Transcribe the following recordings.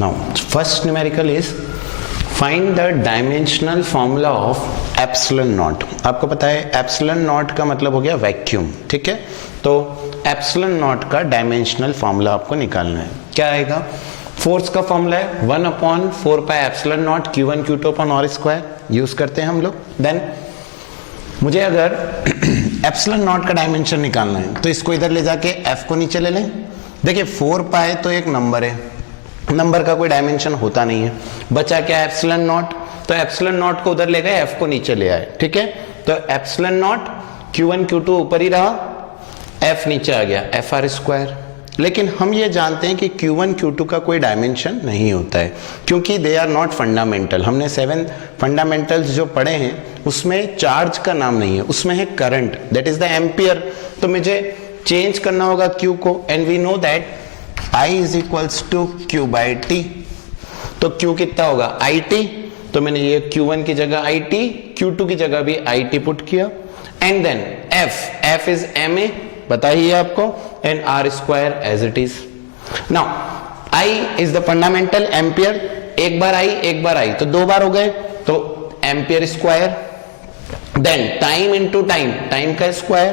Now, first numerical is find the dimensional formula of epsilon naught. आपको पता है epsilon naught का मतलब हो गया वैक्यूम, ठीक है। तो epsilon naught का डायमेंशनल फॉर्मूला आपको निकालना है। क्या आएगा? फोर्स का फॉर्मूला है 1/4 epsilon naught q1 q2 upon r square, use करते हैं हम लोग। देन मुझे अगर epsilon naught का डायमेंशन निकालना है तो इसको इधर ले जाके f को नीचे ले लें। देखिए 4 तो एक नंबर है, नंबर का कोई डायमेंशन होता नहीं है। बचा क्या? Epsilon not. तो एप्सिलॉन नॉट को उधर ले गए, एफ को नीचे ले आए, ठीक है। तो एप्सिलॉन नॉट Q1 Q2 ऊपर ही रहा, एफ नीचे आ गया, एफ आर स्क्वायर। लेकिन हम ये जानते हैं कि Q1 Q2 का कोई डायमेंशन नहीं होता है, क्योंकि दे आर नॉट फंडामेंटल। हमने 7 फंडामेंटल्स जो पढ़े हैं उसमें चार्ज का नाम नहीं है, उसमें है current, that is the ampere. तो मुझे चेंज करना होगा Q को, and we know that I is equals to Q by T। तो Q कितना होगा? IT। तो मैंने ये Q1 की जगह IT, Q2 की जगह भी IT पुट किया। And then F is MA, पता ही है आपको, and R square as it is. Now I is the fundamental ampere, एक बार I तो 2 बार हो गए, तो ampere square. Then time into time का square.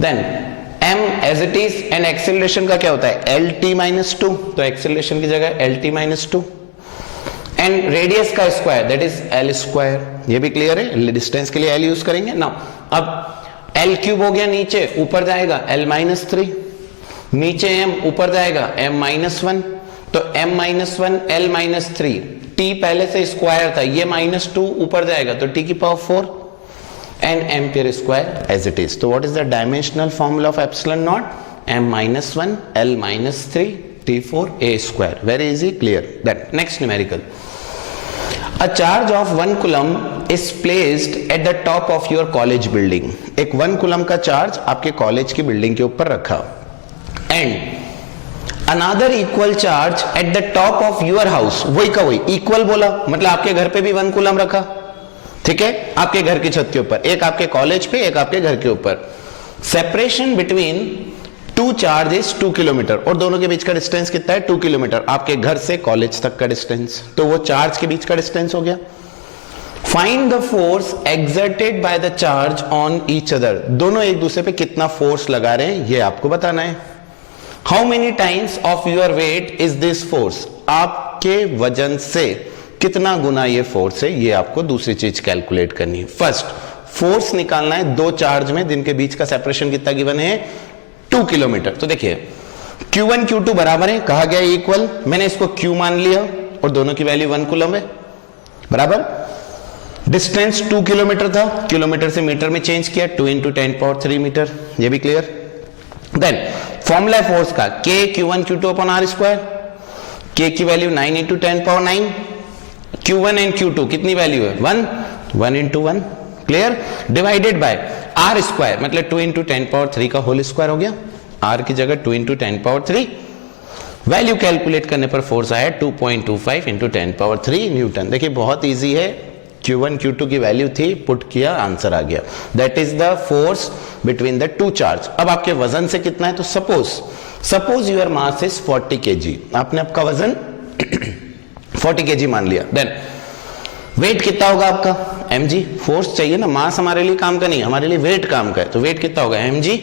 Then m as it is, and acceleration का क्या होता है? LT-2, तो एक्सेलरेशन की जगह LT-2। एंड रेडियस का square that is L square. ये भी क्लियर है, डिस्टेंस के लिए L यूज करेंगे ना। अब L क्यूब हो गया, नीचे ऊपर जाएगा L-3, नीचे m ऊपर जाएगा m-1, तो m-1 L-3, t पहले से स्क्वायर था, ये -2 ऊपर जाएगा तो t की power 4 and ampere square as it is. So what is the dimensional formula of epsilon naught? m-1 L-3 T4 a square. Very easy, clear. That next numerical. A charge of 1 coulomb is placed at the top of your college building. एक 1 coulomb का charge आपके college की building के ऊपर रखा, and another equal charge at the top of your house. वही का वही equal बोला, मतलब आपके घर पे भी 1 coulomb रखा, ठीक है, आपके घर की छत के ऊपर, एक आपके कॉलेज पे, एक आपके घर के ऊपर। सेपरेशन बिटवीन 2 चार्जेस 2 किलोमीटर, और दोनों के बीच का डिस्टेंस कितना है? 2 किलोमीटर, आपके घर से कॉलेज तक का डिस्टेंस। तो वो चार्ज के बीच का डिस्टेंस हो गया। Find the force exerted by the charge on each other. दोनों एक दूसरे पे कितना फोर्स लगा रहे हैं ये आपको बताना है। How many times of your weight is this force? आपके वजन से कितना गुना ये फोर्स है, ये आपको दूसरी चीज कैलकुलेट करनी है। फर्स्ट फोर्स निकालना है, 2 चार्ज में जिनके बीच का सेपरेशन कितना गिवन है? 2 किलोमीटर। तो देखिए Q1 Q2 बराबर है, कहा गया इक्वल, मैंने इसको Q मान लिया और दोनों की वैल्यू 1 कूलम है, बराबर। डिस्टेंस 2 किलोमीटर था, किलोमीटर से मीटर में चेंज किया, 2 × 10⁻³ मीटर, ये भी क्लियर। देन फॉर्मूला फोर्स का K Q1 Q2 upon R square, K की वैल्यू 9 × 10⁻⁹, Q1 एंड Q2 कितनी वैल्यू है? 1 × 1, clear. Divided by R square, मतलब 2 × 10⁻³ का होल स्क्वायर हो गया, R की जगह 2 × 10⁻³। वैल्यू कैलकुलेट करने पर फोर्स आया 2.25 × 10⁻³ न्यूटन। देखिए बहुत इजी है, Q1 Q2 की वैल्यू थी, पुट किया, आंसर आ गया। That is the force between the 2 charge. अब आपके वजन से कितना है? तो suppose your mass is 40 kg, आपने आपका वजन 40 kg मान लिया। देन वेट कितना होगा आपका? mg। फोर्स चाहिए ना, मास हमारे लिए काम का नहीं, हमारे लिए वेट काम का है। तो वेट कितना होगा? mg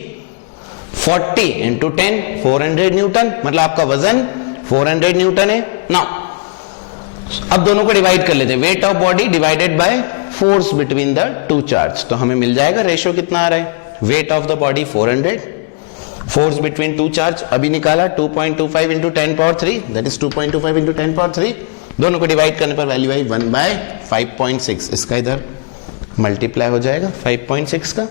40 × 10 400 न्यूटन, मतलब आपका वजन 400 न्यूटन है ना। अब दोनों को डिवाइड कर लेते हैं, weight of body divided by force between the 2 charge. तो हमें मिल जाएगा रेशियो कितना आ रहा है? Weight of the body 400, force between 2 charge अभी निकाला 2.25 × 10⁻³ दैट इज 2.25 × 10⁻³। दोनों को डिवाइड करने पर वैल्यू आई 1/5.6। इसका इधर मल्टीप्लाई हो जाएगा 5.6 का,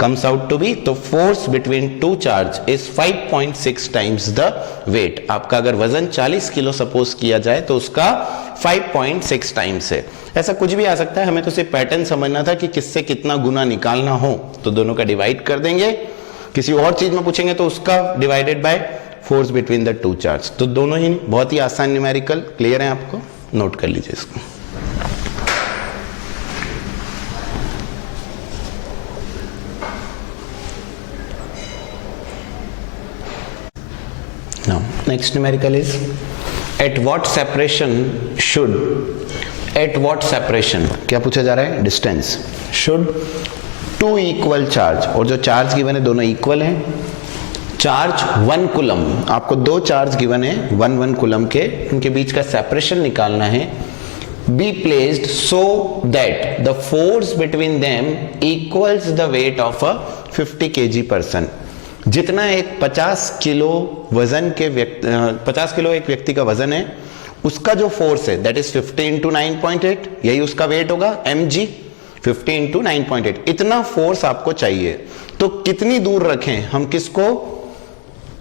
कम्स आउट टू बी, तो force between 2 charge is 5.6 times the weight. आपका अगर वजन 40 किलो सपोज किया जाए तो उसका 5.6 टाइम्स है। ऐसा कुछ भी आ सकता है, हमें तो सिर्फ पैटर्न समझना था कि किससे कितना गुना निकालना हो, तो दोनों का डिवाइड कर देंगे। किसी और चीज में पूछेंगे तो उसका divided by force between the 2 charge. तो दोनों ही बहुत ही आसान न्यूमेरिकल, क्लियर है आपको, नोट कर लीजिए इसको। Now next numerical is at what separation क्या पूछा जा रहा है, distance, should two equal charge, और जो चार्ज गिवन है दोनों इक्वल हैं, चार्ज 1 कूलम, आपको दो चार्ज गिवन है 1 कूलम के, उनके बीच का सेपरेशन निकालना है, be placed so that the force between them equals the weight of a 50 kg person. जितना एक 50 किलो वजन के 50 किलो एक व्यक्ति का वजन है, उसका जो फोर्स है दैट इज 50 इंटू 9.8, यही उसका वेट होगा mg, 50 इंटू 9.8, इतना फोर्स आपको चाहिए। तो कितनी दूर रखें हम किसको,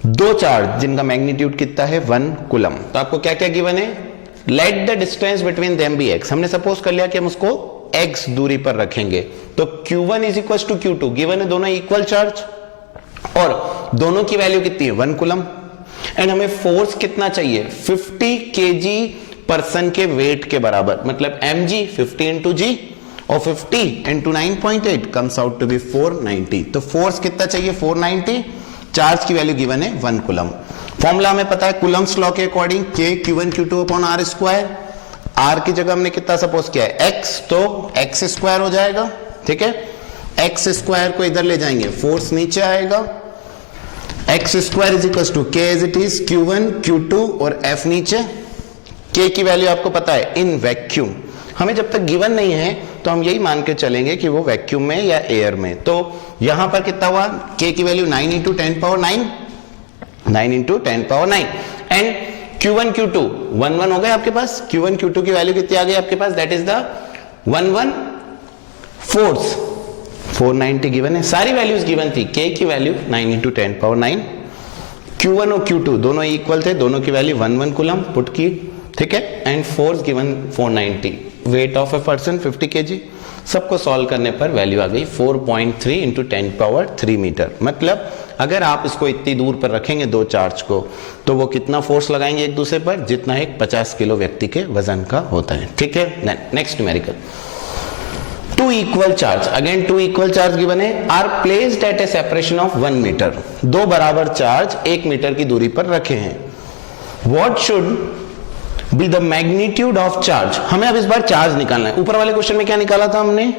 दो चार्ज जिनका मैग्नीट्यूड कितना है 1 कूलम। तो आपको क्या क्या गिवन है, let the distance between them be x, हमने सपोज कर लिया कि हम उसको x दूरी पर रखेंगे, तो q1 is equal to q2, given है दोनों इक्वल चार्ज और दोनों की वैल्यू कितनी है 1 कूलम, एंड हमें फोर्स कितना चाहिए 50 kg पर्सन के वेट के बराबर, मतलब mg 50 इंटू g और 50 into 9.8 comes out to be 490। तो फोर्स कितना चाहिए 490, चार्ज की वैल्यू गिवन है 1 कूलम। फॉर्मूला हमें पता है कूलम्स लॉ के according k q1 q2 upon r square, r की जगह हमने कितना सपोज किया है x, तो x स्क्वायर हो जाएगा, ठीक है, x स्क्वायर को इधर ले जाएंगे, फोर्स नीचे आएगा, x square is equal to k as it is q1 q2 और f नीचे, k की वैल्यू आपको पता है इन वैक्यूम, हमें जब तक गिवन नहीं है तो हम यही मान के चलेंगे कि वो वैक्यूम में या एयर में। तो यहां पर कितना हुआ, k की value 9 into 10 power 9, 9 into 10 power 9, and q1 q2 1 हो गए आपके पास, q1 q2 की वैल्यू कितनी आ गई आपके पास, that is the 1 force 490 given है, सारी वैल्यूज गिवन थी, k की वैल्यू 9 इंटू 10 पावर 9, q1 और q2 दोनों इक्वल थे, दोनों की वैल्यू 1 कूलम पुट की, ठीक है, and force given 490, wait of a person 50 kg, सबको सॉल्व करने पर वैल्यू आ गई 4.3 इंटू 10 पावर 3 मीटर। मतलब अगर आप इसको इतनी दूर पर रखेंगे दो चार्ज को, तो वो कितना फोर्स लगाएंगे एक दूसरे पर, जितना एक 50 किलो व्यक्ति के वजन का होता है, ठीक है। Next numerical, two equal charge, again two equal charge given है, are placed at a separation of 1 metre, दो बराबर चार्ज 1 मीटर की दूरी पर रखे हैं, what should be the magnitude of charge, हमें अब इस बार चार्ज निकालना है। ऊपर वाले क्वेश्चन में क्या निकाला था हमने,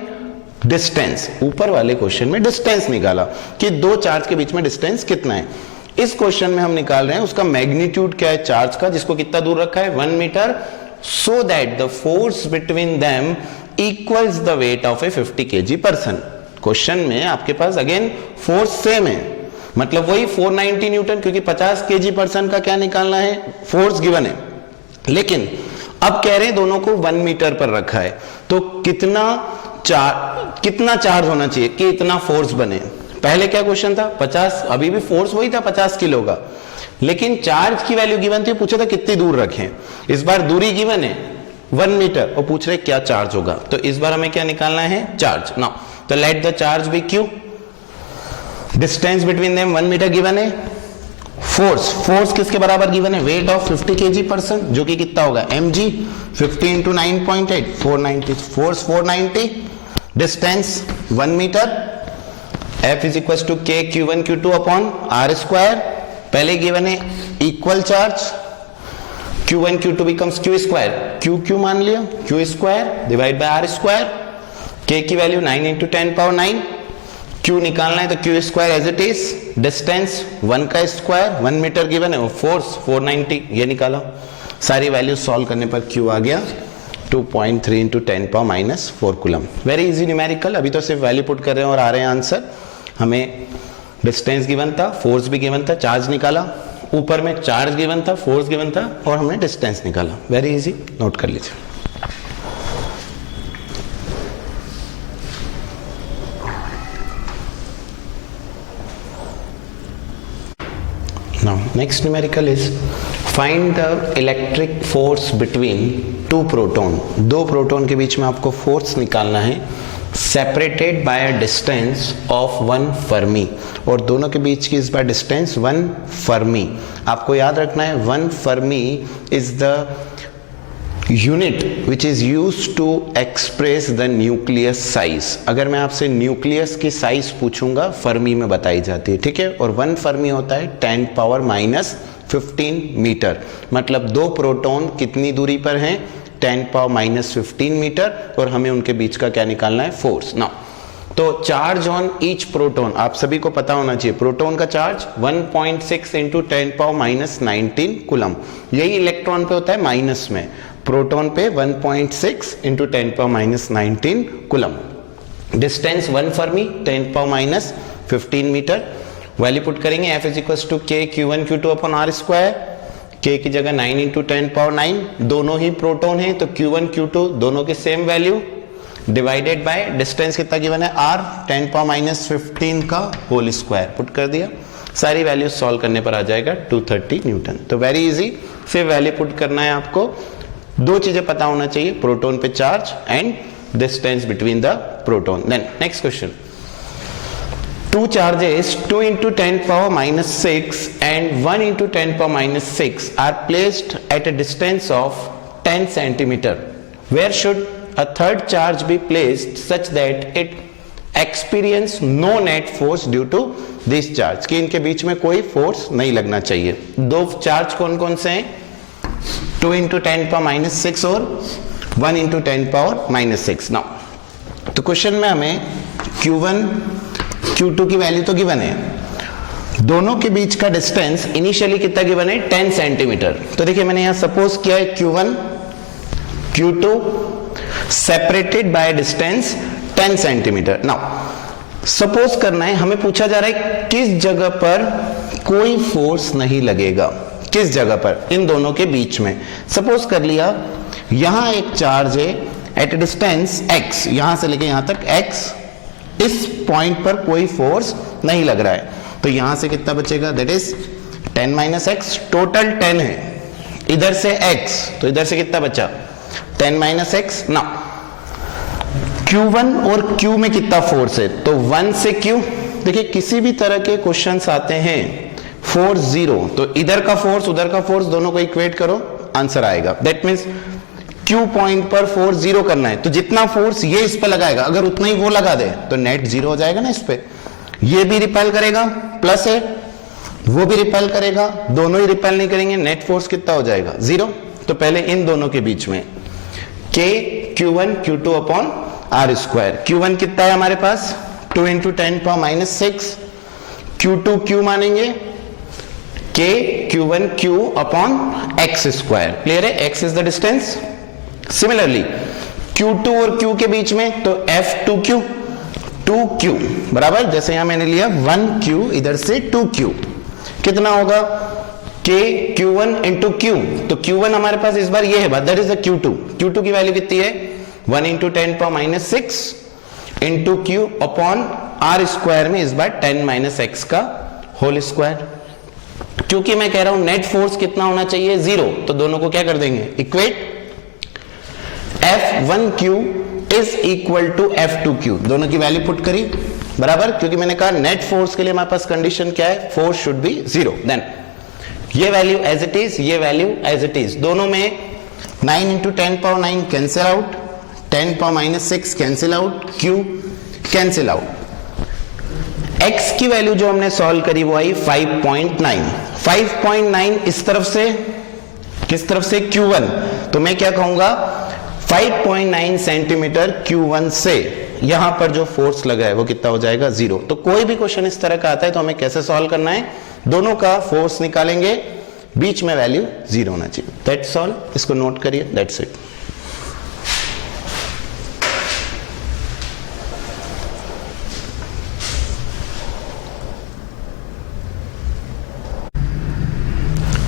डिस्टेंस, ऊपर वाले क्वेश्चन में डिस्टेंस निकाला कि दो चार्ज के बीच में डिस्टेंस कितना है, इस क्वेश्चन में हम निकाल रहे हैं उसका मैग्नीट्यूड क्या है चार्ज का, जिसको कितना दूर रखा है 1 metre, so that the force between them equals the weight of a 50 kg person. Question में आपके पास अगेन फोर्स सेम है, मतलब वही 490 न्यूटन, क्योंकि 50 kg पर्सन का क्या निकालना है, फोर्स गिवन है, लेकिन अब कह रहे हैं दोनों को 1 मीटर पर रखा है, तो कितना चार्ज होना चाहिए कि इतना फोर्स बने। पहले क्या क्वेश्चन था 50, अभी भी फोर्स वही था 50 किलो का, लेकिन चार्ज की वैल्यू गिवन थी, पूछा था कितनी दूर रखें, इस बार दूरी गिवन है 1 मीटर और पूछ रहे क्या चार्ज होगा, तो इस बार हमें क्या निकालना है चार्ज। नाउ तो let the charge be q, distance between them 1 metre given है, फोर्स किसके बराबर गिवन है, वेट ऑफ 50 kg पर्सन, जो कि कितना होगा mg 50 into 9.8 490, force 490, distance 1 metre, f is equal to k q1 q2 upon r square, पहले given है equal charge, q1 q2 becomes q square, q मान लिया, q square divide by r square, k की value 9 into 10 power 9, q निकालना है तो q square as it is, distance 1 का square 1 metre given है, और फोर्स 490, ये निकाला, सारी वैल्यू सॉल्व करने पर q आ गया 2.3 into 10 power minus 4 coulomb. Very easy numerical, अभी तो सिर्फ वैल्यू पुट कर रहे हैं और आ रहे हैं आंसर। हमें डिस्टेंस गिवन था, फोर्स भी गिवन था, चार्ज निकाला, ऊपर में चार्ज गिवन था, फोर्स गिवन था, और हमने डिस्टेंस निकाला। वेरी इजी, नोट कर लीजिए। Now next numerical is find the electric force between two proton, दो प्रोटॉन के बीच में आपको फोर्स निकालना है, separated by a distance of 1 Fermi, और दोनों के बीच की इस बार डिस्टेंस 1 Fermi। आपको याद रखना है 1 Fermi is the unit which is used to express the nucleus size। अगर मैं आपसे न्यूक्लियस की साइज पूछूंगा फर्मी में बताई जाती है, ठीक है, और 1 फर्मी होता है 10 पावर माइनस 15 मीटर, मतलब दो प्रोटॉन कितनी दूरी पर हैं, 10⁻⁻15 मीटर, और हमें उनके बीच का क्या निकालना है, फोर्स। नाउ तो चार्ज ऑन ईच प्रोटॉन आप सभी को पता होना चाहिए, प्रोटॉन का चार्ज 1.6 इंटू 10⁻⁻19 कूलम, यही इलेक्ट्रॉन पे होता है माइनस में, प्रोटॉन पे 1.6 into 10⁻⁻19 coulomb. Distance 1 fermi 10⁻⁻15 metre. Value put करेंगे, F is equal to K Q1 Q2 upon R square, K की जगह 9 इंटू 10⁻9, दोनों ही प्रोटॉन हैं तो Q1 Q2 दोनों के same value, divided by distance कितना गिवन है R 10⁻⁻15 का होल स्क्वायर, पुट कर दिया, सारी वैल्यू सॉल्व करने पर आ जाएगा 230 न्यूटन। तो वेरी इजी, फिर वैल्यू पुट करना है आपको, दो चीजें पता होना चाहिए, प्रोटॉन पे charge and distance between the proton. Then next question, two charges 2 into 10⁻⁻6 and 1 into 10⁻⁻6 are placed at a distance of 10 centimeter. Where should a third charge be placed such that it experience no net force due to this charge? कि इनके बीच में कोई force नहीं लगना चाहिए। दो charge कौन कौन से हैं, 2 into 10⁻⁻6 और 1 into 10⁻⁻6। नाउ तो क्वेश्चन में हमें Q1 Q2 की वैल्यू तो गिवन है, दोनों के बीच का डिस्टेंस इनिशियली कितना गिवन है, 10 सेंटीमीटर। तो देखिए मैंने यहां सपोज किया है Q1 Q2 separated by distance 10 centimetre. Now suppose करना है, हमें पूछा जा रहा है किस जगह पर कोई फोर्स नहीं लगेगा, किस जगह पर, इन दोनों के बीच में। सपोज कर लिया यहां एक चार्ज है एट डिस्टेंस x, यहां से लेके यहां तक x, इस पॉइंट पर कोई फोर्स नहीं लग रहा है, तो यहां से कितना बचेगा, दैट इज 10-x, टोटल 10 है, इधर से x, तो इधर से कितना बचा, 10-x। ना Q1 और Q में कितना फोर्स है, तो 1 से Q, देखिए किसी भी तरह के क्वेश्चंस आते हैं फोर्स 0, तो इधर का फोर्स उधर का फोर्स दोनों को इक्वेट करो, आंसर आएगा। दैट मीन्स Q पॉइंट पर फोर्स 0 करना है, तो जितना फोर्स ये इस पर लगाएगा अगर उतना ही वो लगा दे तो नेट 0 हो जाएगा ना इस पे, ये भी रिपेल करेगा, प्लस है वो भी रिपेल करेगा, दोनों ही रिपेल नहीं करेंगे, नेट फोर्स कितना हो जाएगा, 0। तो पहले इन दोनों के बीच में K Q1 Q2 upon R square, Q1 कितना है हमारे पास, 2 इंटू 10⁻⁻6, Q2 Q मानेंगे, K Q1 Q upon X square, clear है, X is the distance. Similarly Q2 और Q के बीच में तो F2Q 2Q बराबर, जैसे यहां मैंने लिया 1Q, इधर से 2Q, कितना होगा K Q1 इंटू Q, तो Q1 हमारे पास इस बार ये है, that is the Q2, Q2 की वैल्यू कितनी है, 1 into 10⁻⁻6 into Q upon R square में इस बार 10-x का होल स्क्वायर। क्योंकि मैं कह रहा हूं नेट फोर्स कितना होना चाहिए, 0, तो दोनों को क्या कर देंगे, equate, F1Q is equal to F2Q, दोनों की वैल्यू पुट करी बराबर, क्योंकि मैंने कहा नेट फोर्स के लिए हमारे पास कंडीशन क्या है, फोर्स शुड बी 0। देन ये वैल्यू एज इट इज, ये वैल्यू एज इट इज, दोनों में 9 into 10⁻9 cancel out, 10⁻⁻6 cancel out, Q cancel out. X की वैल्यू जो हमने सॉल्व करी वो आई 5.9, 5.9 इस तरफ से, किस तरफ से, Q1, तो मैं क्या कहूंगा 5.9 सेंटीमीटर Q1 से यहां पर जो फोर्स लगा है वो कितना हो जाएगा, 0। तो कोई भी क्वेश्चन इस तरह का आता है तो हमें कैसे सॉल्व करना है, दोनों का फोर्स निकालेंगे, बीच में वैल्यू 0 होना चाहिए, दैट्स ऑल, इसको नोट करिए, that's it.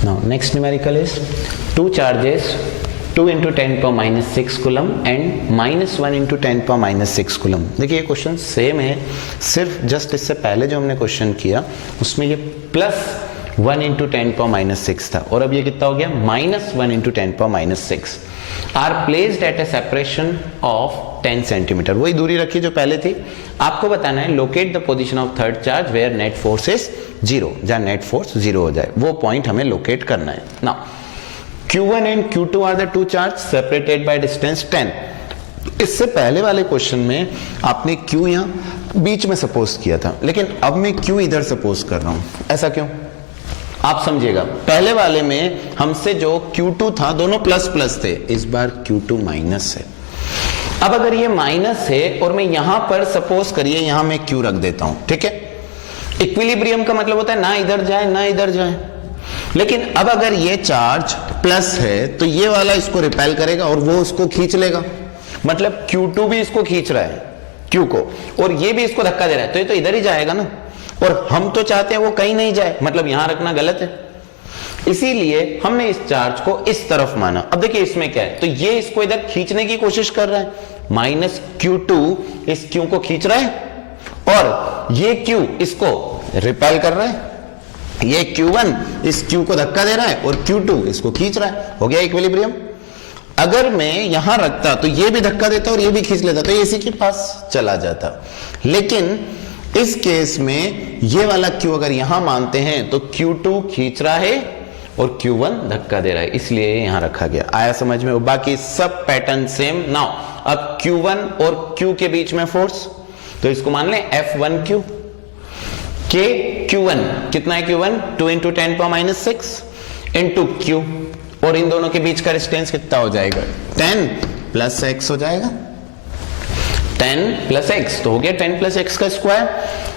Now next numerical is two charges 2 into 10⁻⁻6 coulomb and -1 into 10⁻⁻6 coulomb. देखिए ये क्वेश्चन सेम है, सिर्फ जस्ट इससे पहले जो हमने क्वेश्चन किया उसमें ये +1 into 10⁻⁻6 था, और अब ये कितना हो गया, -1 into 10⁻⁻6 are placed at a separation of 10 centimetre, वही दूरी रखी जो पहले थी। आपको बताना है locate the position of third charge where net force is 0, जहां नेट फोर्स 0 हो जाए, वो पॉइंट हमें लोकेट करना है। Now Q1 and Q2 are the two charges separated by distance 10। इससे पहले वाले क्वेश्चन में आपने Q यहां बीच में सपोज किया था, लेकिन अब मैं Q इधर सपोज कर रहा हूं, ऐसा क्यों, आप समझिएगा, पहले वाले में हमसे जो Q2 था दोनों प्लस प्लस थे, इस बार Q2 माइनस है। अब अगर ये माइनस है और मैं यहां पर सपोज करिए यहां मैं Q रख देता हूं, ठीक है। इक्विलिब्रियम का मतलब होता है ना इधर जाए ना इधर जाए, लेकिन अब अगर ये चार्ज प्लस है तो ये वाला इसको रिपेल करेगा और वो उसको खींच लेगा, मतलब Q2 भी इसको खींच रहा है Q को, और ये भी इसको धक्का दे रहा है, तो ये तो इधर ही जाएगा ना, और हम तो चाहते हैं वो कहीं नहीं जाए, मतलब यहां रखना गलत है, इसीलिए हमने इस चार्ज को इस तरफ माना। अब देखिए इसमें क्या है, तो ये इसको इधर खींचने की कोशिश कर रहा है, माइनस Q2 इस Q को खींच रहा है और ये Q इसको रिपेल कर रहा है, ये Q1 इस Q को धक्का दे रहा है और Q2 इसको खींच रहा है, हो गया इक्विलिब्रियम। अगर मैं यहां रखता तो ये भी धक्का देता और ये भी खींच लेता, तो ये इसी के पास चला जाता, लेकिन इस केस में ये वाला Q अगर यहां मानते हैं तो Q2 खींच रहा है और Q1 धक्का दे रहा है, इसलिए यहां रखा गया। आया समझ में? बाकी सब पैटर्न सेम। नाउ अब Q1 और Q के बीच में फोर्स, तो इसको मान लें F1Q के Q1 कितना है, Q1 2 × 10⁻6 इंटू Q, और इन दोनों के बीच का डिस्टेंस कितना हो जाएगा, 10 + x हो जाएगा, 10 + x तो हो गया 10 + x का स्क्वायर।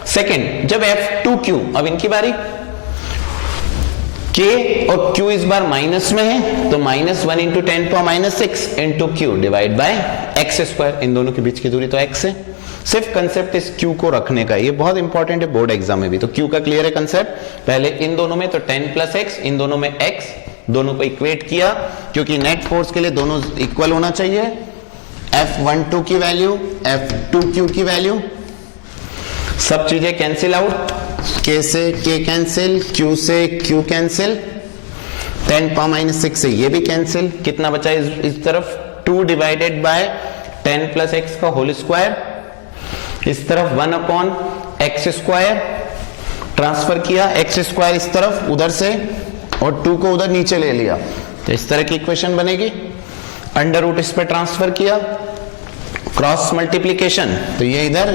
सेकेंड, जब F2Q, अब इनकी बारी, K और Q इस बार माइनस में है, तो -1 × 10⁻6 into Q divide by x², इन दोनों के बीच की दूरी तो x है। सिर्फ कंसेप्ट इस Q को रखने का, ये बहुत इंपॉर्टेंट है बोर्ड एग्जाम में भी, तो Q का क्लियर है कंसेप्ट। पहले इन दोनों में तो 10 + x, इन दोनों में x, दोनों को इक्वेट किया, क्योंकि नेट फोर्स के लिए दोनों इक्वल होना चाहिए। F12 की वैल्यू, F2Q की वैल्यू, सब चीजें कैंसिल आउट, K से K कैंसिल, Q से Q कैंसिल, 10⁻6 से ये भी कैंसिल, कितना बचा इस तरफ, 2 डिवाइडेड बाय 10 + x का होल स्क्वायर, इस तरफ 1/x², ट्रांसफर किया x² इस तरफ उधर से और 2 को उधर नीचे ले लिया, तो इस तरह की इक्वेशन बनेगी। अंडर रूट इस पर ट्रांसफर किया, क्रॉस मल्टीप्लीकेशन, तो ये इधर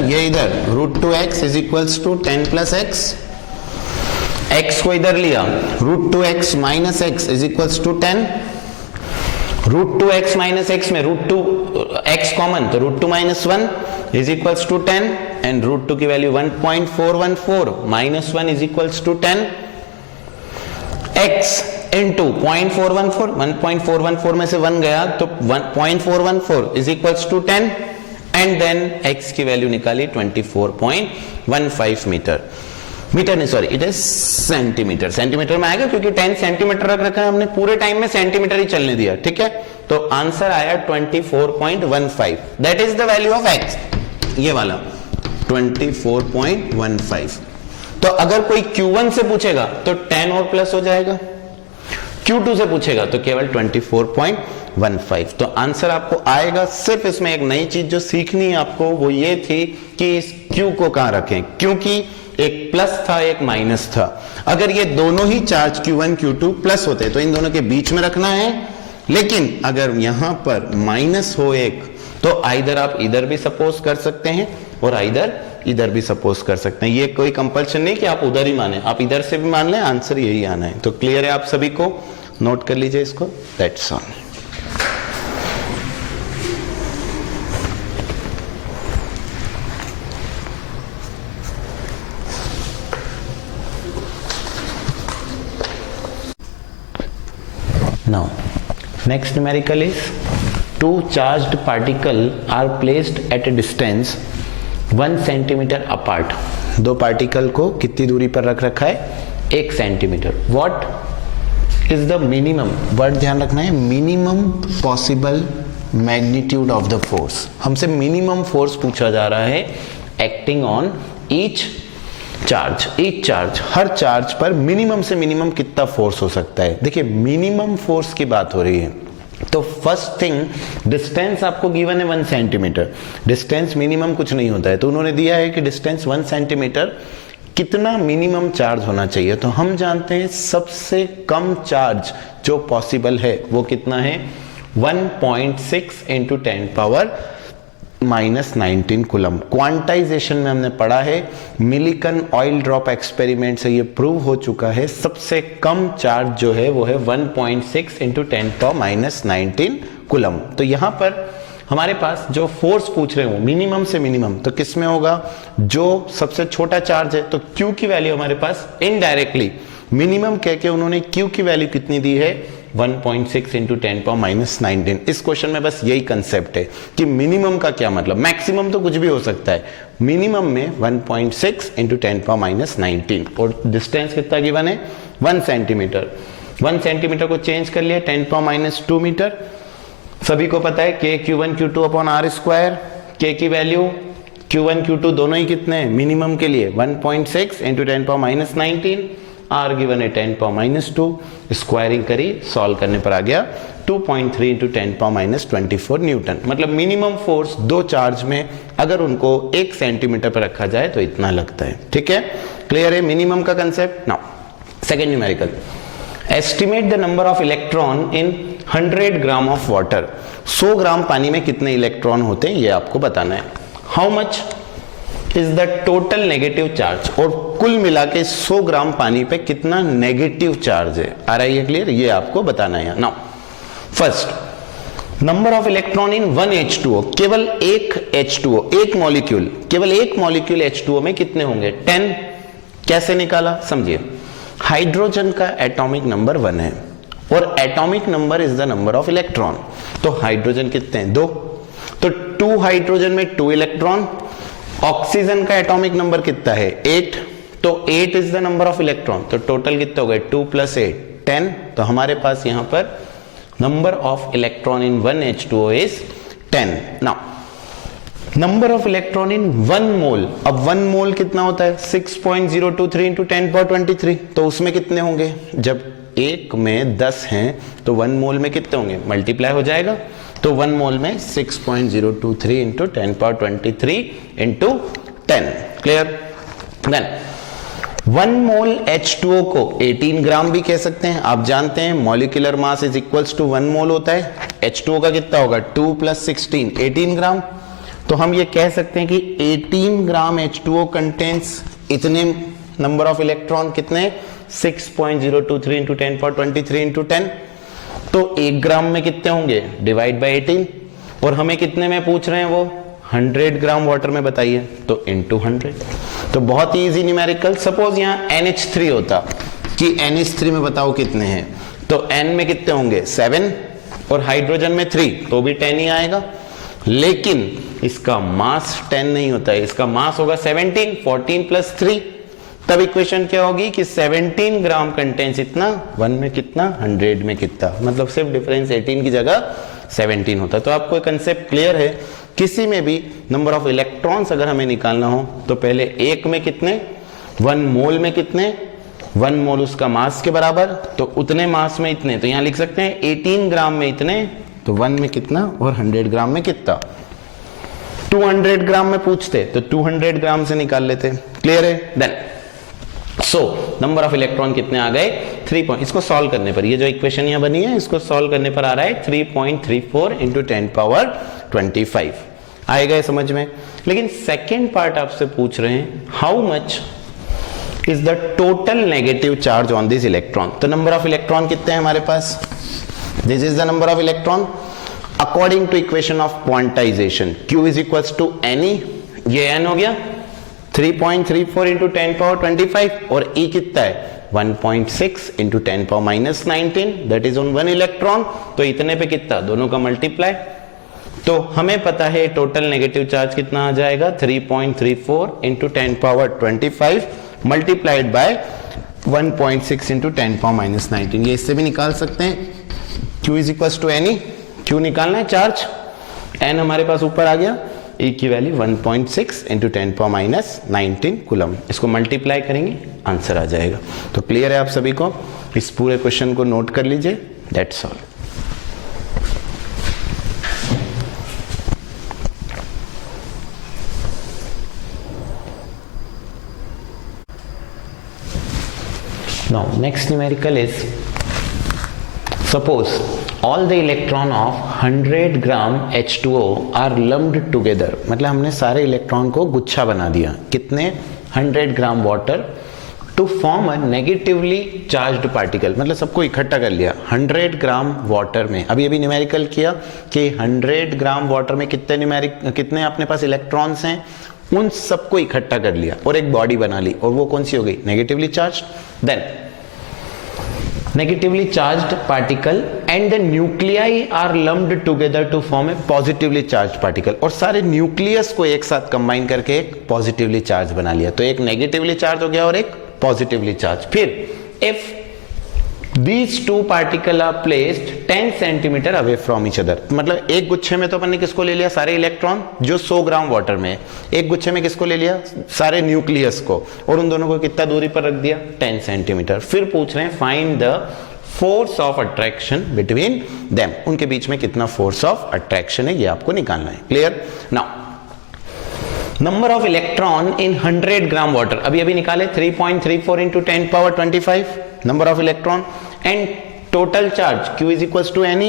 √2x = 10 + x, x को इधर लिया, √2x - x = 10, √2x - x में √2x कॉमन, तो √2 - 1 = 10, एंड √2 की वैल्यू 1.414 - 1 = 10, x इंटू 0.414, 1.414 में से 1 गया तो 0.414 = 10, एंड देन x की वैल्यू निकाली 24.15 मीटर, नहीं sorry it is centimetre, centimetre में आएगा क्योंकि 10 सेंटीमीटर रख रखा है हमने, पूरे टाइम में सेंटीमीटर ही चलने दिया, ठीक है। तो आंसर आया 24.15, that is the value of x, ये वाला 24.15। तो अगर कोई Q1 से पूछेगा तो 10 और प्लस हो जाएगा, Q2 से पूछेगा तो केवल 24.15। तो आंसर आपको आएगा। सिर्फ इसमें एक नई चीज जो सीखनी है आपको वो ये थी कि इस Q को कहां रखें, क्योंकि एक प्लस था एक माइनस था। अगर ये दोनों ही चार्ज Q1 Q2 प्लस होते तो इन दोनों के बीच में रखना है, लेकिन अगर यहां पर माइनस हो एक तो आइदर आप इधर भी सपोज कर सकते हैं और आइदर इधर भी सपोज कर सकते हैं। ये कोई कंपल्शन नहीं कि आप उधर ही माने, आप इधर से भी मान लें, आंसर यही आना है। तो क्लियर है आप सभी को, नोट कर लीजिए इसको, that's all. Now, next numerical is two charged particles are placed at a distance 1 centimetre apart. दो पार्टिकल को कितनी दूरी पर रख रखा है, 1 centimetre. What is the minimum, word ध्यान रखना है, minimum possible magnitude of the force. हमसे मिनिमम फोर्स पूछा जा रहा है acting on each charge, her charge पर मिनिमम से मिनिमम कितना फोर्स हो सकता है। देखिए मिनिमम फोर्स की बात हो रही है, तो फर्स्ट थिंग डिस्टेंस आपको गिवन है 1 सेंटीमीटर, डिस्टेंस मिनिमम कुछ नहीं होता है, तो उन्होंने दिया है कि डिस्टेंस 1 सेंटीमीटर, कितना मिनिमम चार्ज होना चाहिए। तो हम जानते हैं सबसे कम चार्ज जो पॉसिबल है वो कितना है, 1.6 × 10⁻ माइनस 19 कूलम। क्वांटाइजेशन में हमने पढ़ा है, मिलिकन ऑयल ड्रॉप एक्सपेरिमेंट से ये प्रूव हो चुका है, सबसे कम चार्ज जो है वो है 1.6 इंटू 10⁻⁻19 कूलम। तो यहां पर हमारे पास जो फोर्स पूछ रहे हो मिनिमम से मिनिमम, तो किस में होगा, जो सबसे छोटा चार्ज है, तो Q की वैल्यू हमारे पास इनडायरेक्टली मिनिमम कह के उन्होंने Q की वैल्यू कितनी दी है, 1.6 इंटू 10⁻⁻19। इस क्वेश्चन में बस यही कंसेप्ट है कि मिनिमम का क्या मतलब, मैक्सिमम तो कुछ भी हो सकता है, मिनिमम में 1.6 इंटू 10⁻⁻19 और डिस्टेंस कितना गिवन है 1 सेंटीमीटर। 1 सेंटीमीटर को चेंज कर लिया 10⁻2 मीटर। सभी को पता है k q1 q2 upon R square, k की वैल्यू q1 q2 दोनों ही कितने हैं मिनिमम के लिए 1.6 इंटू 10⁻19, आर गिवन है 10⁻2, स्क्वायरिंग करी, सॉल्व करने पर आ गया 2.3 इंटू 10⁻24 न्यूटन। मतलब मिनिमम फोर्स दो चार्ज में अगर उनको 1 सेंटीमीटर पर रखा जाए तो इतना लगता है। ठीक है, क्लियर है मिनिमम का concept. Now second numerical, estimate the number of electron in 100 gram of water. 100 ग्राम पानी में कितने इलेक्ट्रॉन होते हैं ये आपको बताना है। How much is the total negative charge, और कुल मिला के 100 ग्राम पानी पे कितना नेगेटिव चार्ज है, आ रहा है ये क्लियर, ये आपको बताना है। Now first, number of electron in 1 H2O, केवल एक H2O, एक मॉलिक्यूल, केवल एक मॉलिक्यूल H2O में कितने होंगे 10। कैसे निकाला समझिए, हाइड्रोजन का एटॉमिक नंबर 1 है और atomic number is the number of electron, तो हाइड्रोजन कितने हैं 2, तो 2 हाइड्रोजन में 2 इलेक्ट्रॉन। ऑक्सीजन का एटॉमिक नंबर कितना है 8, तो 8 is the number of electron, तो टोटल कितने हो गए 2 + 8 10। तो हमारे पास यहां पर number of electron in 1 H2O is 10। Now number of electron इन 1 मोल, अब 1 मोल कितना होता है 6.023 इंटू 10⁻23, तो उसमें कितने होंगे, जब एक में 10 हैं तो 1 मोल में कितने होंगे, मल्टीप्लाई हो जाएगा, तो 1 मोल में 6.023 इंटू 10⁻23 इंटू 10। क्लियर। देन 1 मोल H2O को 18 ग्राम भी कह सकते हैं। आप जानते हैं molecular mass is equals to 1 mole होता है, H2O का कितना होगा 2 + 16 18 ग्राम। तो हम ये कह सकते हैं कि 18 ग्राम H2O कंटेन्स इतने नंबर ऑफ इलेक्ट्रॉन, कितने 6.023 इंटू 10⁻23 इंटू 10। तो 1 ग्राम में कितने होंगे, डिवाइड बाय 18, और हमें कितने में पूछ रहे हैं वो 100 ग्राम वाटर में बताइए, तो इंटू 100। तो बहुत ही इजी न्यूमेरिकल। सपोज यहाँ NH3 होता कि NH3 में बताओ कितने हैं, तो N में कितने होंगे 7 और हाइड्रोजन में 3, तो भी 10 ही आएगा, लेकिन इसका मास 10 नहीं होता है, इसका मास होगा 17, 14 + 3। तब इक्वेशन क्या होगी कि 17 ग्राम कंटेंस इतना, 1 में कितना 100 में कितना, मतलब सिर्फ डिफरेंस 18 की जगह 17 होता है। तो आपको कंसेप्ट क्लियर है, किसी में भी नंबर ऑफ इलेक्ट्रॉन्स अगर हमें निकालना हो तो पहले एक में कितने, 1 मोल में कितने, 1 मोल उसका मास के बराबर, तो उतने मास में इतने, तो यहां लिख सकते हैं 18 ग्राम में इतने, तो 1 में कितना और 100 ग्राम में कितना। 200 ग्राम में पूछते तो 200 ग्राम से निकाल लेते। क्लियर है। Then so number of electron कितने आ गए 3 इसको सॉल्व करने पर, ये जो इक्वेशन यहां बनी है इसको सॉल्व करने पर आ रहा है 3.34 इंटू 10⁻25 आएगा, ये समझ में। लेकिन सेकेंड पार्ट आपसे पूछ रहे हैं how much is the total negative charge on this electron. तो नंबर ऑफ इलेक्ट्रॉन कितने हैं हमारे पास, this is the number of electron according to equation of quantisation, Q is equals to NE, ये N हो गया 3.34 इंटू 10⁻25 और E कितना है 1.6 into 10⁻19 that is on 1 electron, तो इतने पे कितना, दोनों का मल्टीप्लाई। तो हमें पता है टोटल नेगेटिव चार्ज कितना आ जाएगा 3.34 इंटू 10⁻25 मल्टीप्लाइड बाय 1.6 इंटू 10⁻19, ये इससे भी निकाल सकते हैं। Q is equal to NE, Q निकालना है चार्ज, N हमारे पास ऊपर आ गया, E की वैल्यू 1.6 इंटू 10⁻19 कूलम, इसको मल्टीप्लाई करेंगे आंसर आ जाएगा। तो क्लियर है आप सभी को, इस पूरे क्वेश्चन को नोट कर लीजिए, that's all. Now next numerical is suppose all the electron of 100 gram H2O are lumped together, मतलब हमने सारे इलेक्ट्रॉन को गुच्छा बना दिया, कितने 100 gram water, to form a negatively charged particle, मतलब सबको इकट्ठा कर लिया 100 ग्राम वाटर में। अभी अभी न्यूमेरिकल किया कि 100 ग्राम वाटर में कितने अपने पास इलेक्ट्रॉन्स हैं, उन सबको इकट्ठा कर लिया और एक बॉडी बना ली, और वो कौन सी हो गई, negatively charged. Then negatively charged particle and the nuclei are lumped together to form a positively charged particle, और सारे न्यूक्लियस को एक साथ कंबाइन करके एक पॉजिटिवली चार्ज बना लिया, तो एक नेगेटिवली चार्ज हो गया और एक पॉजिटिवली चार्ज। फिर if these two particle are placed 10 centimetre away from each other, मतलब एक गुच्छे में तो अपन ने किसको ले लिया, सारे इलेक्ट्रॉन जो 100 ग्राम वाटर में, एक गुच्छे में किसको ले लिया, सारे न्यूक्लियस को, और उन दोनों को कितना दूरी पर रख दिया, 10 सेंटीमीटर। फिर पूछ रहे हैं find the force of attraction between them, उनके बीच में कितना फोर्स ऑफ अट्रैक्शन है, ये आपको निकालना है। Clear? Now number of electron in 100 gram water, अभी अभी निकाले 3.34 into 10 power 25 number of electron, and total charge Q is equal to N,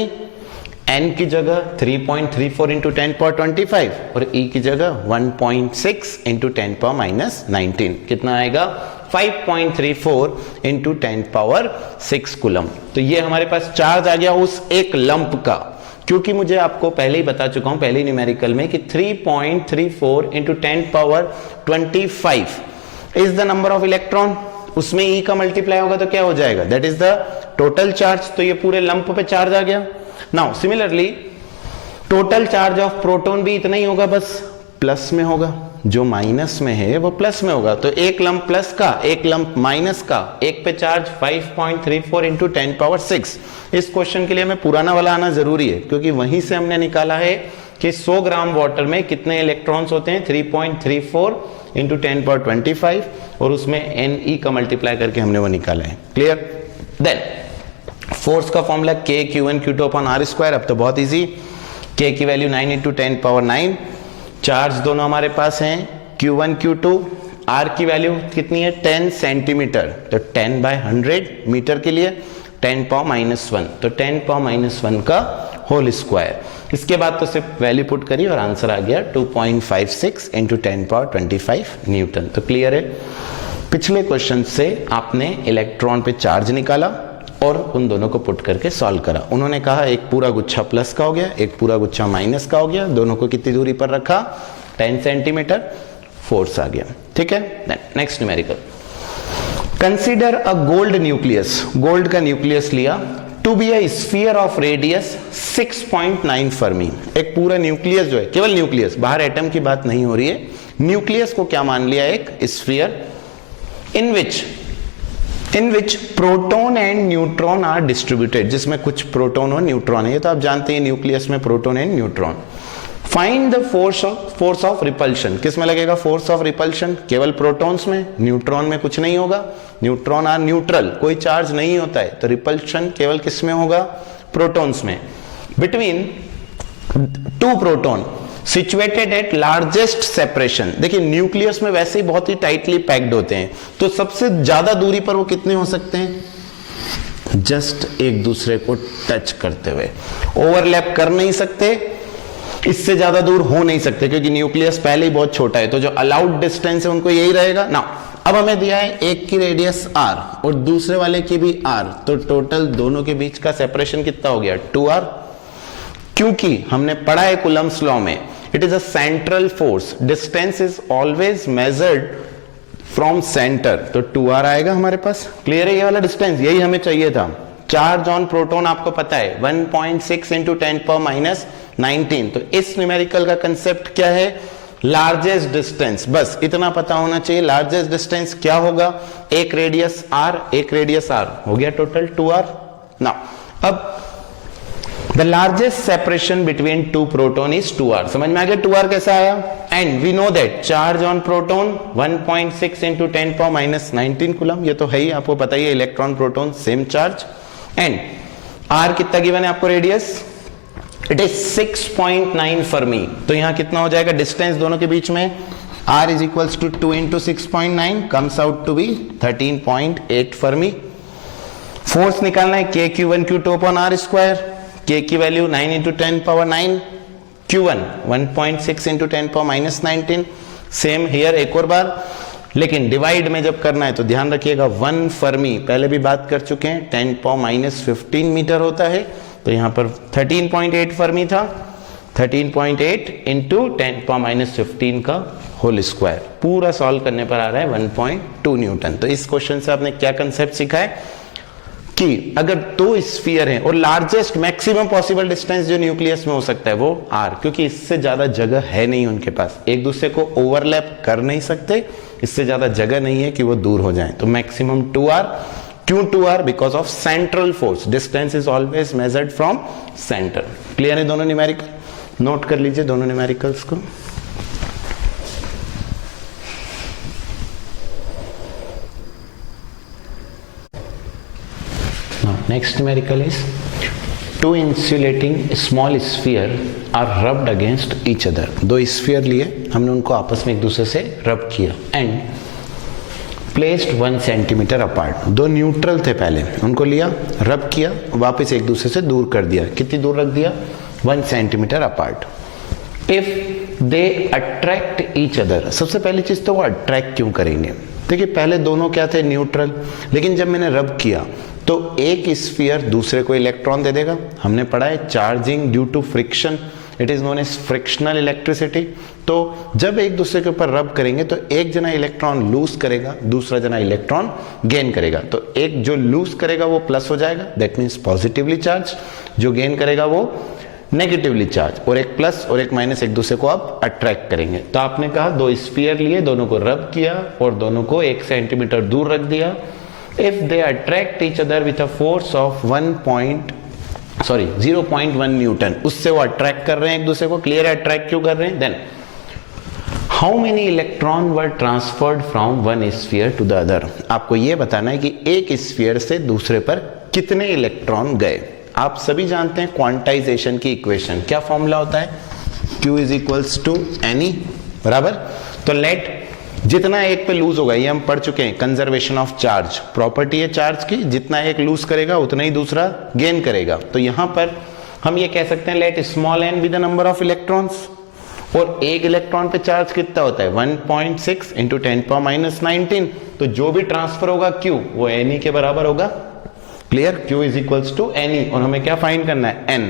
n की जगह 3.34 इंटू 10 पावर 25 और E की जगह 1.6 इंटू 10 पावर माइनस 19, कितना आएगा 5.34 इंटू 10 पावर 6 कूलम। तो ये हमारे पास चार्ज आ गया उस एक लंप का, क्योंकि मुझे आपको पहले ही बता चुका हूं पहले न्यूमेरिकल में कि 3.34 into 10 power 25 is the number of electron, उसमें E का मल्टीप्लाई होगा तो क्या हो जाएगा, that is the total charge, तो ये पूरे लंप पे चार्ज आ गया। Now similarly total charge of proton भी इतना ही होगा, बस प्लस में होगा, जो माइनस में है वो प्लस में होगा, तो एक लंप प्लस का एक लंप माइनस का, एक पे चार्ज 5.34 इंटू 10 पावर 6। इस क्वेश्चन के लिए हमें पुराना वाला आना जरूरी है, क्योंकि वहीं से हमने निकाला है कि 100 ग्राम वाटर में कितने इलेक्ट्रॉन्स होते हैं, 3.34 इंटू 10 पावर 25, और उसमें Ne का मल्टीप्लाई करके हमने वो निकाला है। क्लियर? देन फोर्स का formula K Q1 Q2 upon R square, अब तो बहुत इजी, K की वैल्यू 9 इंटू 10 पावर 9, चार्ज दोनों हमारे पास हैं Q1 Q2, R की वैल्यू कितनी है 10 सेंटीमीटर, तो 10 बाय 100 मीटर के लिए 10 पावर माइनस 1, तो 10 पावर माइनस 1 का होल स्क्वायर। इसके बाद तो सिर्फ वैल्यू पुट करिए और आंसर आ गया 2.56 इंटू 10 पावर 25 न्यूटन। तो क्लियर है? पिछले क्वेश्चन से आपने इलेक्ट्रॉन पे चार्ज निकाला और उन दोनों को पुट करके सॉल्व करा। उन्होंने कहा एक पूरा गुच्छा प्लस का हो गया, एक पूरा गुच्छा माइनस का हो गया, दोनों को कितनी दूरी पर रखा, 10 सेंटीमीटर, फोर्स आ गया। ठीक है? Next numerical, consider a gold nucleus, gold का न्यूक्लियस लिया, to be a sphere of radius 6.9 fermi, एक पूरा न्यूक्लियस जो है, केवल न्यूक्लियस, बाहर एटम की बात नहीं हो रही है, न्यूक्लियस को क्या मान लिया, एक sphere, in which proton and neutron are distributed, जिसमें कुछ प्रोटॉन और न्यूट्रॉन है, ये तो आप जानते हैं न्यूक्लियस में proton and neutron. Find the force of repulsion, किस में लगेगा फोर्स ऑफ रिपल्शन, केवल प्रोटॉन्स में, न्यूट्रॉन में कुछ नहीं होगा, न्यूट्रॉन आर न्यूट्रल, कोई चार्ज नहीं होता है, तो रिपल्शन केवल किस में होगा, प्रोटॉन्स में। Between two proton situated at largest separation, देखिए न्यूक्लियस में वैसे ही बहुत ही टाइटली पैक्ड होते हैं, तो सबसे ज्यादा दूरी पर वो कितने हो सकते हैं, जस्ट एक दूसरे को टच करते हुए, ओवरलैप कर नहीं सकते, इससे ज्यादा दूर हो नहीं सकते, क्योंकि न्यूक्लियस पहले ही बहुत छोटा है, तो जो अलाउड डिस्टेंस है उनको यही रहेगा ना। अब हमें दिया है एक की रेडियस r और दूसरे वाले की भी r, तो टोटल दोनों के बीच का सेपरेशन कितना हो गया, 2r, क्योंकि हमने पढ़ा है कूलम्स लॉ में, it is a central force, distance is always measured from centre, तो 2r आएगा हमारे पास। क्लियर है? ये वाला डिस्टेंस यही हमें चाहिए था। चार्ज ऑन प्रोटॉन आपको पता है 1.6 इंटू 10 पावर माइनस 19, तो इस न्यूमेरिकल का कंसेप्ट क्या है, लार्जेस्ट डिस्टेंस, बस इतना पता होना चाहिए, लार्जेस्ट डिस्टेंस क्या होगा, एक रेडियस r, एक रेडियस r, हो गया टोटल 2r। नाउ अब the largest separation between two proton is 2r, समझ में आ गया 2r कैसा आया, and we know that charge on proton 1.6 into 10 power minus 19 coulomb, ये तो है ही, आपको पता ही है, electron proton same charge, and r कितना गिवन है आपको रेडियस, इट इज 6.9 फर्मी, तो यहां कितना हो जाएगा डिस्टेंस दोनों के बीच में, r is equals to 2 into 6.9 comes out to be 13.8 fermi. Force निकालना है K Q1 Q2 upon R square, k की value 9 into 10 power 9, Q1 1.6 into 10 power minus 19। Same here एक और बार, लेकिन डिवाइड में जब करना है तो ध्यान रखिएगा 1 फर्मी, पहले भी बात कर चुके हैं, 10 पावर माइनस 15 मीटर होता है, तो यहाँ पर 13.8 फर्मी था, 13.8 इंटू 10 पावर माइनस 15 का होल स्क्वायर, पूरा सॉल्व करने पर आ रहा है 1.2 न्यूटन। तो इस क्वेश्चन से आपने क्या कंसेप्ट सीखा है कि अगर दो स्फीयर हैं और लार्जेस्ट मैक्सिमम पॉसिबल डिस्टेंस जो न्यूक्लियस में हो सकता है वो r, क्योंकि इससे ज्यादा जगह है नहीं उनके पास, एक दूसरे को ओवरलैप कर नहीं सकते, इससे ज्यादा जगह नहीं है कि वो दूर हो जाएं, तो मैक्सिमम 2r। क्यों 2r? Because of central force, distance is always measured from centre. Clear है दोनों न्यूमेरिकल? नोट कर लीजिए दोनों न्यूमेरिकल्स को। Now, next numerical is two insulating small sphere are rubbed against each other। दो स्फीयर लिए, हमने उनको आपस में एक दूसरे से रब किया एंड प्लेस्ड 1 सेंटीमीटर अपार्ट। दो न्यूट्रल थे पहले, उनको लिया, रब किया, वापस एक दूसरे से दूर कर दिया। कितनी दूर रख दिया? 1 centimetre apart. If they attract each other, सबसे पहली चीज तो वो अट्रैक्ट क्यों करेंगे? देखिए पहले दोनों क्या थे? न्यूट्रल, लेकिन जब मैंने रब किया तो एक स्फीयर दूसरे को इलेक्ट्रॉन दे देगा। हमने पढ़ा है charging due to friction, it is known as frictional electricity. तो जब एक दूसरे के ऊपर रब करेंगे तो एक जना इलेक्ट्रॉन लूज करेगा, दूसरा जना इलेक्ट्रॉन गेन करेगा। तो एक जो लूज करेगा वो प्लस हो जाएगा, दैट मीन्स पॉजिटिवली चार्ज, जो गेन करेगा वो नेगेटिवली चार्ज, और एक प्लस और एक माइनस एक दूसरे को आप अट्रैक्ट करेंगे। तो आपने कहा दो स्फीयर लिए, दोनों को रब किया और दोनों को 1 सेंटीमीटर दूर रख दिया। If they attract each other with a force of 0.1 Newton, उससे वो अट्रैक्ट कर रहे हैं एक दूसरे को। क्लियर है अट्रैक्ट क्यों कर रहे हैं? Then how many electron were transferred from one sphere to the other. आपको ये बताना है कि एक स्फीयर से दूसरे पर कितने इलेक्ट्रॉन गए। आप सभी जानते हैं क्वांटाइजेशन की इक्वेशन, क्या फॉर्मूला होता है? Q is equals to NE, बराबर। तो लेट जितना एक पे लूज होगा, ये हम पढ़ चुके हैं, कंजर्वेशन ऑफ चार्ज, प्रॉपर्टी है चार्ज की, जितना एक लूज करेगा उतना ही दूसरा गेन करेगा। तो यहां पर हम ये कह सकते हैं let small n be the number of electrons, और एक इलेक्ट्रॉन पे चार्ज कितना होता है? 1.6 इंटू 10 पावर माइनस 19। तो जो भी ट्रांसफर होगा Q वो NE के बराबर होगा। Clear? Q is equals to NE, और हमें क्या फाइंड करना है? N।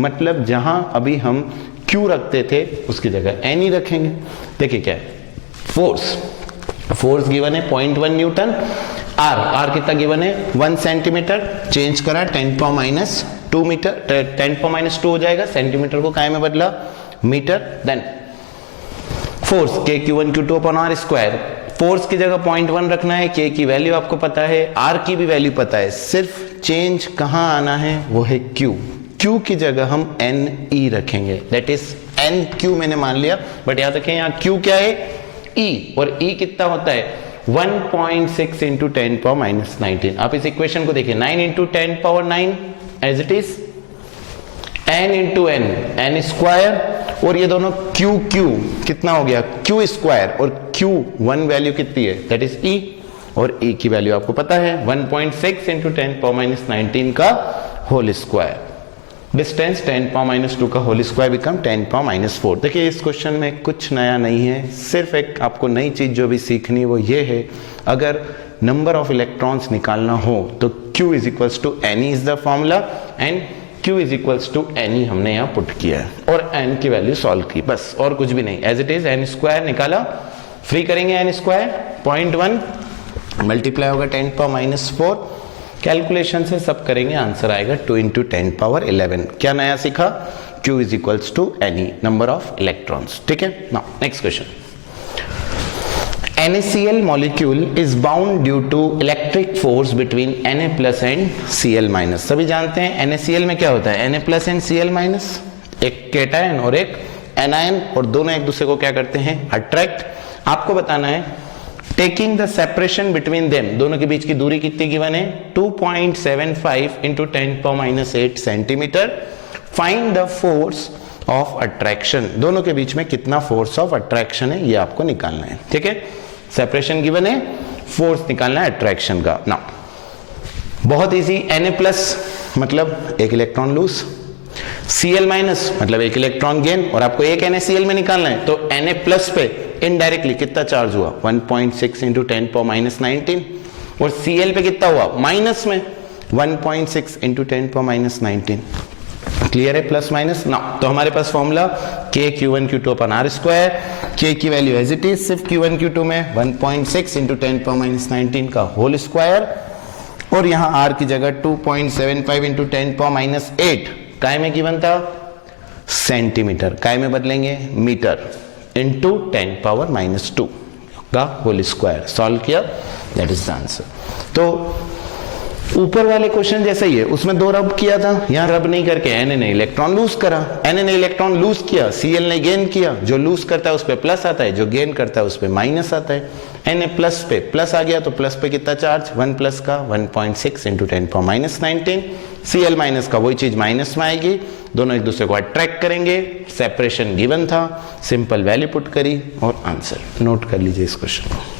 मतलब जहां अभी हम Q रखते थे उसकी जगह NE रखेंगे। देखिए क्या है, फोर्स गिवन है 0.1 न्यूटन, आर कितना गिवन है? 1 सेंटीमीटर, चेंज करा 10 power minus 2 metre, 10 power minus 2 हो जाएगा, सेंटीमीटर को काय में बदला? Metre. Then force k q1 q2 upon r square, force की जगह 0.1 रखना है, k की वैल्यू आपको पता है, r की भी वैल्यू पता है, सिर्फ चेंज कहां आना है वो है q। q की जगह हम NE रखेंगे, दैट इज NQ मैंने मान लिया, बट याद रखें यहाँ q क्या है? E, और E कितना होता है? 1.6 इंटू 10 पावर माइनस 19। आप इस इक्वेशन को देखिए, 9 into 10 power 9 as it is, n into n square, और ये दोनों Q कितना हो गया? Q स्क्वायर, और Q1 वैल्यू कितनी है? दैट इज E, और E की वैल्यू आपको पता है 1.6 इंटू 10 पावर माइनस 19 का whole square. Distance 10 power minus 2 का whole square become 10 power minus 4। देखिए इस क्वेश्चन में कुछ नया नहीं है, सिर्फ एक आपको नई चीज जो भी सीखनी है वो ये है, अगर नंबर ऑफ इलेक्ट्रॉन्स निकालना हो तो Q is equals to NE is the formula, and Q is equals to NE हमने यहाँ पुट किया है और N की वैल्यू सॉल्व की, बस और कुछ भी नहीं। As it is N square निकाला, फ्री करेंगे N स्क्वायर, 0.1 मल्टीप्लाई होगा 10 पावर माइनस 4, कैलकुलेशन से सब करेंगे, आंसर आएगा 2 इंटू 10 पावर 11। क्या नया सीखा? Q is equals to NE, number of electrons. ठीक है, now next question. NaCl molecule is bound due to electric force between Na plus and Cl minus। सभी जानते हैं NaCl में क्या होता है? Na plus and Cl minus, एक केटायन और एक एनायन, और दोनों एक दूसरे को क्या करते हैं? अट्रैक्ट। आपको बताना है taking the separation between them, दोनों के बीच की दूरी कितनी गिवन है? 2.75 into 10 power minus 8 centimetre. Find the force of attraction, दोनों के बीच में कितना फोर्स ऑफ अट्रैक्शन है ये आपको निकालना है। ठीक है, सेपरेशन गिवन है, फोर्स निकालना है अट्रैक्शन का। ना बहुत इजी, Na प्लस मतलब एक इलेक्ट्रॉन लूज, Cl माइनस मतलब एक इलेक्ट्रॉन गेन, और आपको एक NaCl में निकालना है, तो Na प्लस पे इनडायरेक्टली कितना चार्ज हुआ 1.6 इंटू 10⁻19, और Cl पे कितना हुआ माइनस में 1.6 इंटू 10⁻19। क्लियर है प्लस माइनस ना। तो हमारे पास फॉर्मूला Q1Q2 अपन R स्क्वायर, K की वैल्यू एज इट इज सिर्फ Q1Q2 में 1.6 इंटू 10⁻19 का होल स्क्वायर, और यहाँ R की जगह 2.75 इंटू 10⁻8 काय में गिवन था सेंटीमीटर, काय में बदलेंगे मीटर, इंटू 10⁻2 का होल स्क्वायर। सॉल्व किया, दैट इज द आंसर। तो ऊपर वाले क्वेश्चन जैसा ही है, उसमें 2 रब किया था, यहां रब नहीं करके Na ने इलेक्ट्रॉन लूज करा, Na ने इलेक्ट्रॉन लूज किया, Cl ने गेन किया। जो लूज करता है उस पे प्लस आता है, जो गेन करता है उस पे माइनस आता है। Na प्लस पे प्लस आ गया, तो प्लस पे कितना चार्ज 1 प्लस का 1.6 इंटू 10⁻19, Cl माइनस का वही चीज माइनस में आएगी, दोनों एक दूसरे को अट्रैक्ट करेंगे, सेपरेशन गिवन था, सिंपल वैल्यू पुट करी और आंसर। नोट कर लीजिए इस क्वेश्चन को।